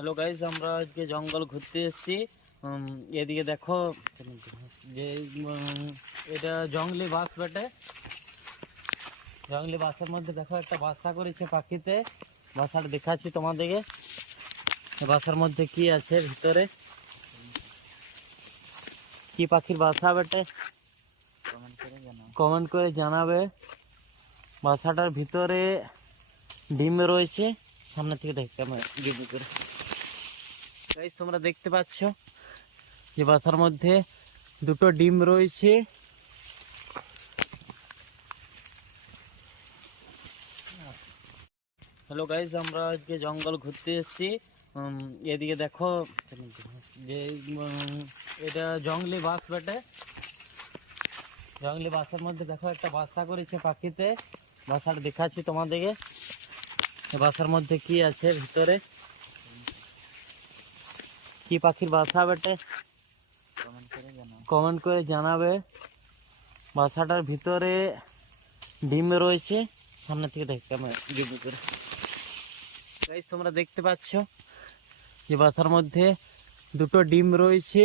Hello guys, আমরা আজকে জঙ্গল ঘুরতে এসেছি। এদিকে দেখো যে এটা জঙ্গলি বাস বটে। জঙ্গলি বাসের মধ্যে দেখো একটা বাসা করেছে পাখিতে। বাসাটা দেখাচ্ছি তোমাদেরকে। বাসার মধ্যে কি আছে ভিতরে, কি পাখির বাসা বটে কমেন্ট করে জানাবে। বাসাটার ভিতরে ডিম রয়েছে। সামনে থেকে দেখতে আমরা ডিম করে গাইজ, তোমরা দেখতে পাচ্ছ যে বাসার মধ্যে দুটো ডিম রয়েছে। হ্যালো গাইজ, আমরা আজকে জঙ্গল ঘুরতে এসেছি। এদিকে দেখো যে এটা জঙ্গলি বাস বটে। জঙ্গলি বাসের মধ্যে দেখো একটা বাসা করেছে পাখিতে। বাসাটা দেখাচ্ছি তোমাদেরকে। বাসার মধ্যে কি আছে ভিতরে, কি পাখির বাসা বটে কমেন্ট করে জানাবে। বাসাটার ভিতরে ডিম রয়েছে। সামনে থেকে দেখতে আমরা ডিম করে গাইজ, তোমরা দেখতে পাচ্ছ যে বাসার মধ্যে দুটো ডিম রয়েছে।